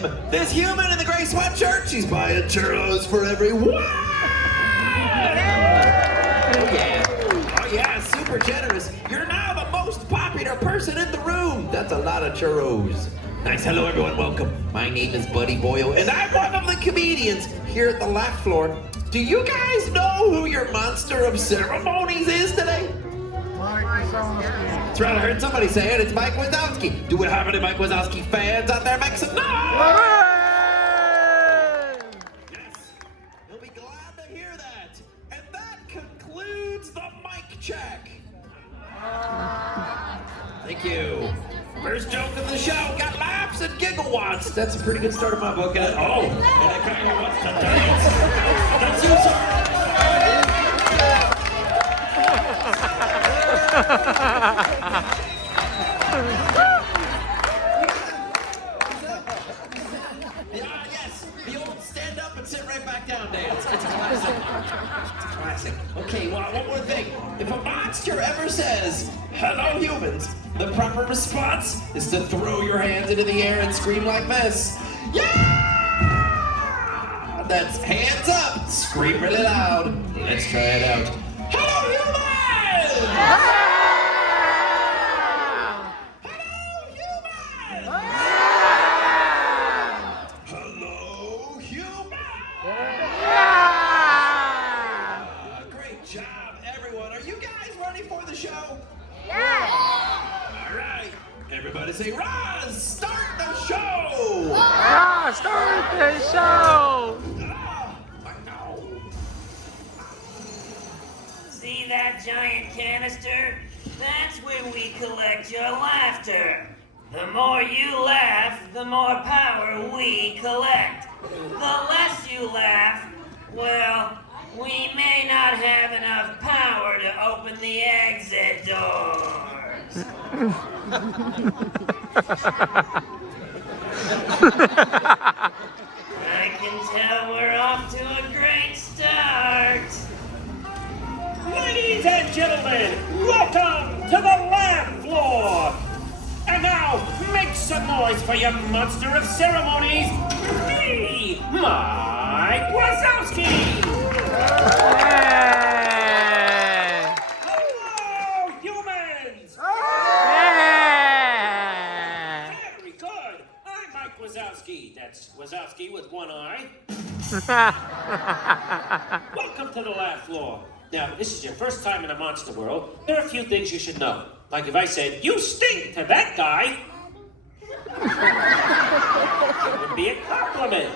him! This human in the gray sweatshirt, she's buying churros for everyone! Oh yeah, super generous. You're now the most popular person in the room. That's a lot of churros. Nice, hello everyone, welcome. My name is Buddy Boyle, and I'm one of the comedians here at the Laugh Floor. Do you guys know who your monster of ceremonies is today? That's right, I heard somebody say it. It's Mike Wazowski. Do we have any Mike Wazowski fans out there? Make some noise! Yes, you'll be glad to hear that. And that concludes the mic check. Thank you. First joke of the show got laughs and gigawatts. That's a pretty good start of my book. And I kind of wants to dance. That's you, sir. Yes, the old stand up and sit right back down dance. It's a classic. It's a classic. Okay, well, one more thing. If a monster ever says, "Hello, humans," the proper response is to throw your hands into the air and scream like this. Yeah! That's hands up. Scream really loud. Let's try it out. Hello, humans! Hello, humans! Hello, humans! Great job, everyone. Are you guys ready for the show? All right, everybody say, Roz, start the show! Roz, start the show! I know. See that giant canister? That's where we collect your laughter. The more you laugh, the more power we collect. The less you laugh, well, we may not have enough power to open the exit doors. I can tell we're off to a great start. Ladies and gentlemen, welcome to the Laugh Floor. And now, make some noise for your monster of ceremonies, me, Mike Wazowski. Hello, humans. Very good. I'm Mike Wazowski. That's Wazowski with one eye. Welcome to the Laugh Floor. Now, this is your first time in a monster world. There are a few things you should know. Like if I said, "You stink" to that guy, it would be a compliment.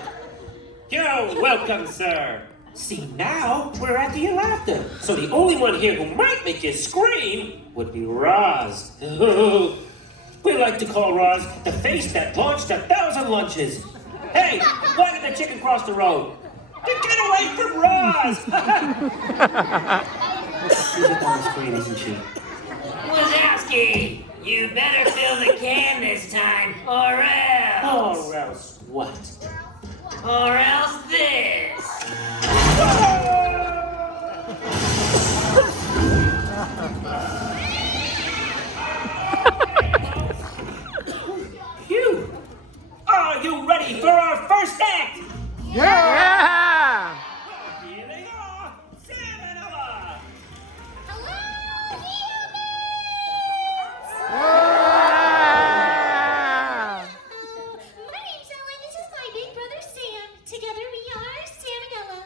You're welcome, sir. See, now we're after your laughter. So the only one here who might make you scream would be Roz. We like to call Roz the face that launched 1,000 lunches. Hey, why did the chicken cross the road? Get away from Roz! She's up on the screen, isn't she? Wazowski, you better fill the can this time, or else. Or else what? Or else this. Phew! Are you ready for our first act? Yeah! Here they are, Sam and Ella. Hello, my name's Ella, and this is my big brother Sam. Together we are Sam and Ella.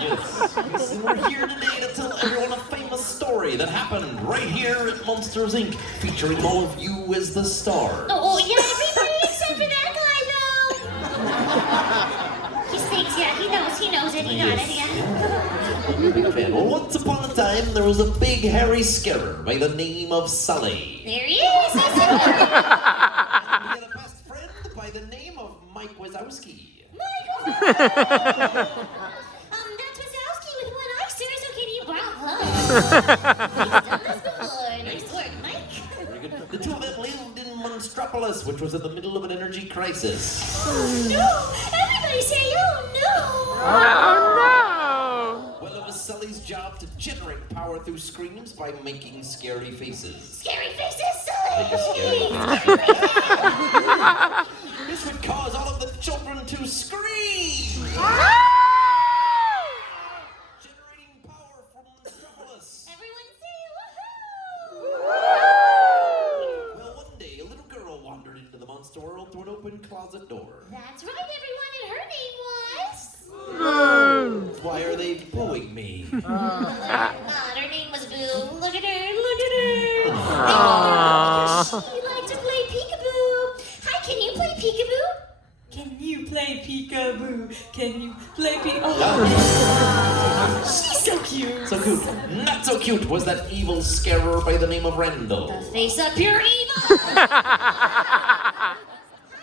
Yes, and we're here today to tell everyone a famous story that happened right here at Monsters, Inc., featuring all of you as the stars. Oh, yeah, everybody except for that guy, though. He thinks, yeah, he knows it, he got it, yeah. Big fan. Well, once upon a time, there was a big hairy scarer by the name of Sully. There he is, I see him. He had a best friend by the name of Mike Wazowski. Michael! That's Wazowski with one eye, sir, so can you bravo? He's done this before. Nice work, Mike. Very good. The two of them lived in Monstropolis, which was in the middle of an energy crisis. Oh, no! Everybody say, oh, no! Oh no! Well, it was Sully's job to generate power through screams by making scary faces. Scary faces, Sully! Like a scary Scary faces! His world through an open closet door. That's right, everyone, and her name was... Why are they booing me? her name was Boo. Look at her, look at her. Aww. She liked to play peekaboo. Hi, can you play peekaboo? Can you play peekaboo? Can you play peekaboo? She's so cute. So cute. Not so cute was that evil scarer by the name of Randall. The face of pure evil. Hi,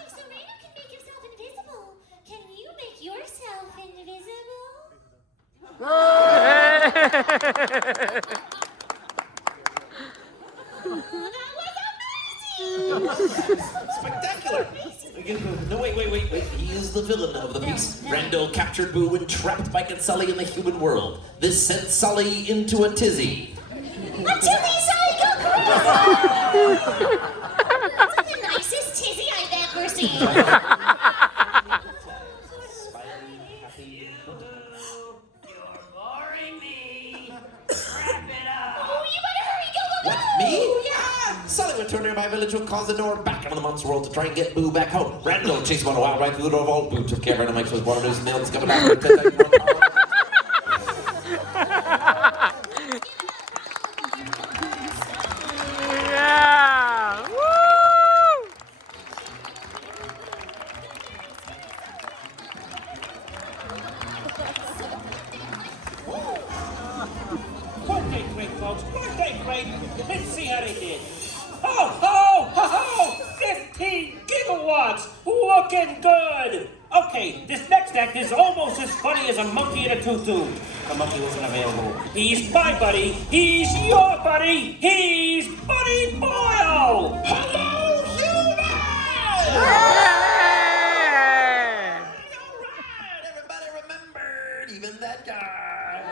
so Randall can make himself invisible. Can you make yourself invisible? That was amazing. Spectacular! No, wait. He is the villain of the piece. Randall captured Boo and trapped Mike and Sully in the human world. This sent Sully into a tizzy. Until Sully go crazy! That's the nicest tizzy I've ever seen. You're boring me. Wrap it up. Oh, you better hurry, go. What, me? Yeah! Sully would turn near my village and close the door back into the monster world to try and get Boo back home. Randall chased him on a wild ride through the door of all. Boo took care of Randall Mike's was born and his nails coming back. Yeah! Woo! Weren't they great, folks? Weren't they great? Let's see how they did. Ho! 15 gigawatts! Looking good! Okay, this next act is almost as funny as a monkey in a tutu. The monkey wasn't available. He's my buddy. He's your buddy. He's Buddy Boyle! Hello, humans! Yeah! Alright, everybody remembered, even that guy.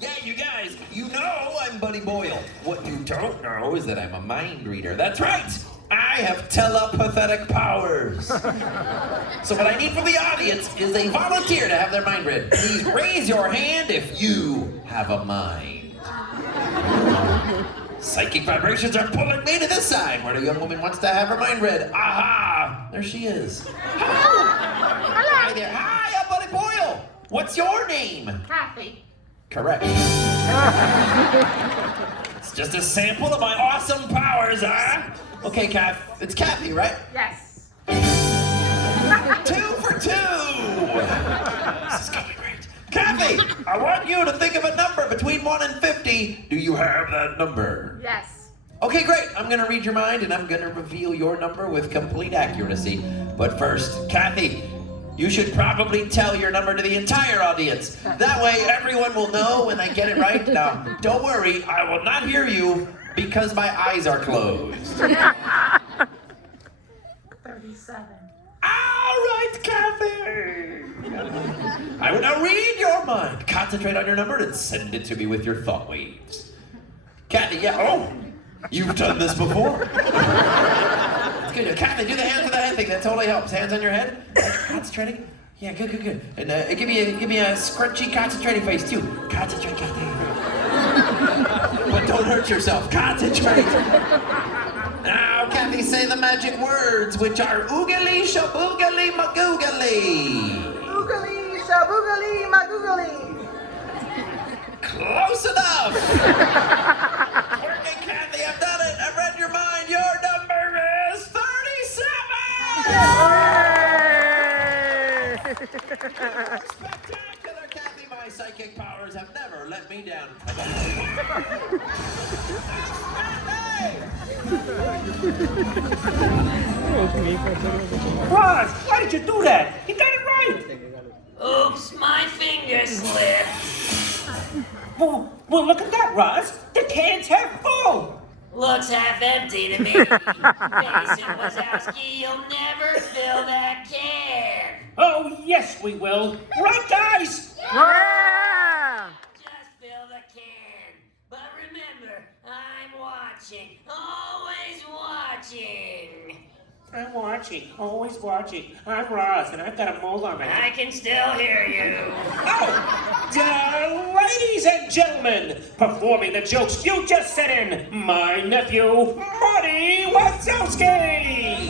Yeah, you guys, you know I'm Buddy Boyle. What you don't know is that I'm a mind reader. That's right! I have telepathic powers. So what I need from the audience is a volunteer to have their mind read. Please raise your hand if you have a mind. Psychic vibrations are pulling me to this side where the young woman wants to have her mind read. Aha! There she is. Hi there. Hi, I'm Buddy Boyle. What's your name? Kathy. Correct. It's just a sample of my awesome powers, huh? Okay, Kath. It's Kathy, right? Yes. 2 for 2! This is going great. Kathy, I want you to think of a number between 1 and 50. Do you have that number? Yes. Okay, great. I'm going to read your mind, and I'm going to reveal your number with complete accuracy. But first, Kathy, you should probably tell your number to the entire audience. That way, everyone will know when they get it right. Now, don't worry. I will not hear you because my eyes are closed. 37. All right, Kathy. I will now read your mind. Concentrate on your number and send it to me with your thought waves. Kathy, yeah. Oh, you've done this before. It's good. Kathy, do the hands for the head thing. That totally helps. Hands on your head. Concentrating. Yeah, good. And give me a scrunchy, concentrating face too. Concentrate, Kathy. But don't hurt yourself. Concentrate. Now, Kathy, say the magic words, which are oogly shaboogly magoogly. Oogly, shaboogly, magoogly. Close enough. Okay, Kathy, I've done it. I've read your mind. Your number is 37. Spectacular, Kathy. My psychic powers have never let me down. Roz, why did you do that? You got it right! Oops, my finger slipped. Well, look at that, Roz. The can's half full. Looks half empty to me. Mason Wazowski, you'll never fill that can. Oh, yes, we will. Right, guys? Yeah! Just fill the can. But remember, I'm watching. Always watching. I'm watching, always watching. I'm Roz, and I've got a mole on my head. I can still hear you. Oh! Ladies and gentlemen, performing the jokes you just sent in, my nephew, Buddy Wazowski!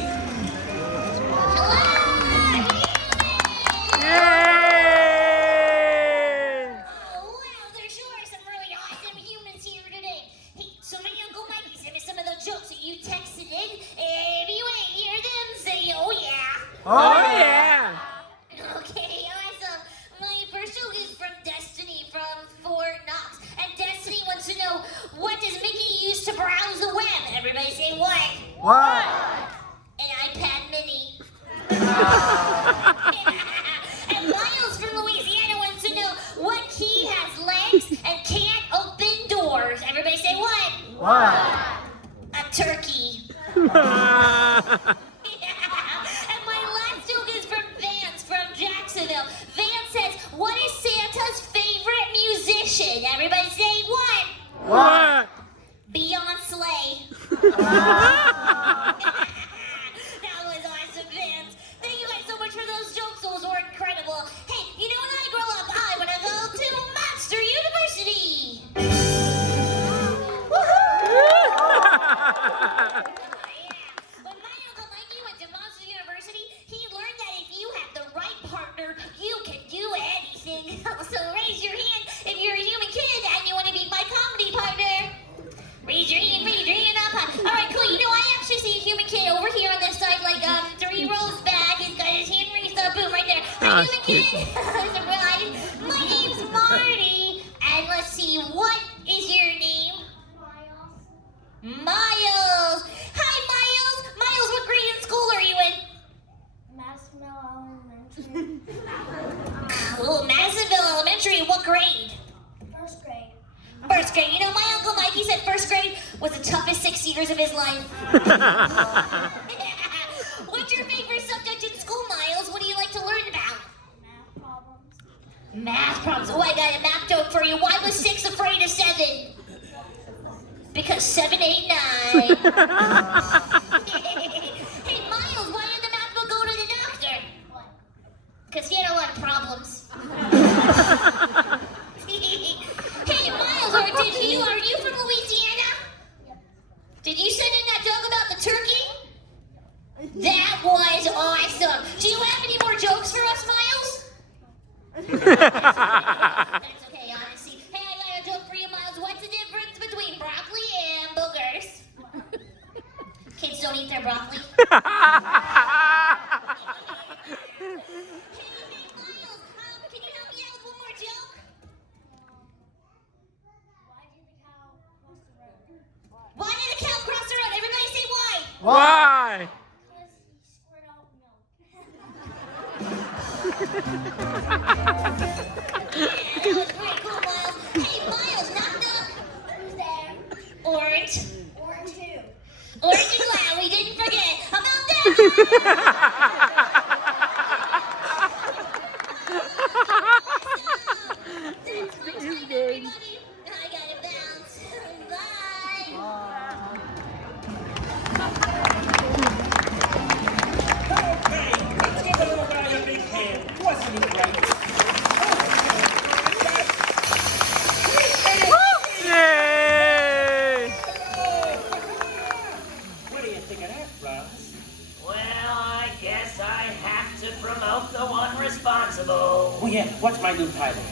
Oh, yeah. Okay, awesome. My first joke is from Destiny from Fort Knox. And Destiny wants to know, what does Mickey use to browse the web? Everybody say what? What? An iPad mini. And Miles from Louisiana wants to know, what key has legs and can't open doors? Everybody say what? What? A turkey. And my last joke is from Vance from Jacksonville. Vance says, what is Santa's favorite musician? Everybody say what? What? Beyonce. That was awesome, Vance. Thank you guys so much for those jokes. Those were incredible. Hey, you know, when I grow up, I want to go to Monster University. When my Uncle Mikey went to Monster University, he learned that if you have the right partner, you can do anything. So raise your hand if you're a human kid and you want to be my comedy partner. Raise your hand up. All right, cool. You know, I actually see a human kid over here on this side, like 3 rows back. He's got his hand raised up. Boom, right there. Hi, human kid. Surprise. My name's Marty. And let's see, what is your name? Miles. Hi, Miles. Miles, what grade in school are you in? Massville Elementary. Cool, Madisonville Elementary. What grade? First grade. First grade. You know, my Uncle Mikey said first grade was the toughest 6 years of his life. What's your favorite subject in school, Miles? What do you like to learn about? Math problems. Math problems. Oh, I got a math joke for you. Why was 6 afraid of 7? Because 7, 8, 9. Hey, Miles, why did the math book go to the doctor? What? Because he had a lot of problems. Hey, Miles, are you from Louisiana? Yep. Did you send in that joke about the turkey? That was awesome. Do you have any more jokes for us, Miles? That's okay, honestly. Hey, I got a joke for you, Miles. What's the difference between broccoli and boogers? Kids don't eat their broccoli. Hey, Miles, can you help me out with one more joke? Why did the cow cross the road? Why did a cow cross the road? Everybody say why. Why? Because he squirted out milk. Yeah, that was pretty cool, Miles. Hey, Miles, knock knock. Who's there? Orange. Orange who? Orange and glad we didn't forget about that. That's my time, everybody. I gotta bounce. Bye. Hey, let's give a little guy a big hand. Wasn't he great? Yay! What do you think of that, Ross? Well, I guess I have to promote the one responsible. Oh yeah, what's my new title?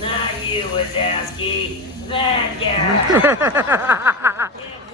Not you, Wazowski. That guy. Give